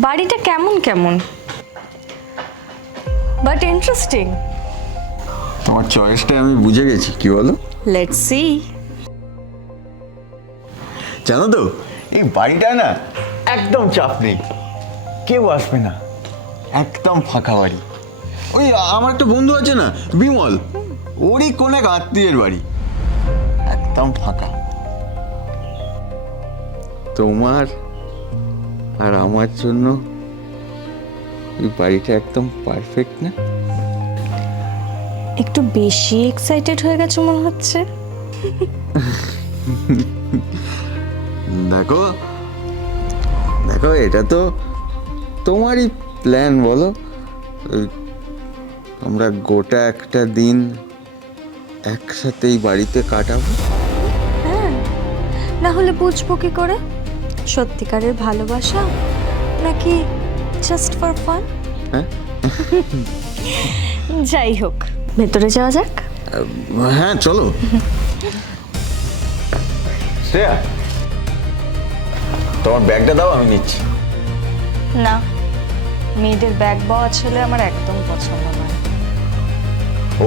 বাড়িটা কেমন কেমন বাট ইন্টারেস্টিং। তোমার চয়েসটা আমি বুঝে গেছি, কি বলো? Let's see. জানো তো, এই বাড়িটায় না একদম চাপ নেই, কেউ আসবে না, একদম ফাঁকা বাড়ি। ওই আমার একটা বন্ধু আছে না, বিমল, ওরই কোন এক আত্মীয়ের বাড়ি, একদম ফাঁকা। তোমার আর আমার জন্য এই বাড়িটা একদম পারফেক্ট না? একটু বেশি এক্সাইটেড হয়ে গেছে মনে হচ্ছে। দেখো দেখো, এটা তো তোমারই প্ল্যান, বলো। ওই আমরা গোটা একটা দিন একসাথেই বাড়িতে কাটাবো। হ্যাঁ, না হলে বুঝবো কি করে সত্যিকারের ভালোবাসা নাকি জাস্ট ফর ফান? হ্যাঁ যাই হোক, ভেতরে যাওয়া যাক। হ্যাঁ, চলো। শ্রেয়া, তোমার ব্যাগটা দাও, আমি নিচ্ছি। না, মেয়েদের ব্যাগ পাওয়া ছেলে আমার একদম পছন্দ নয়। ও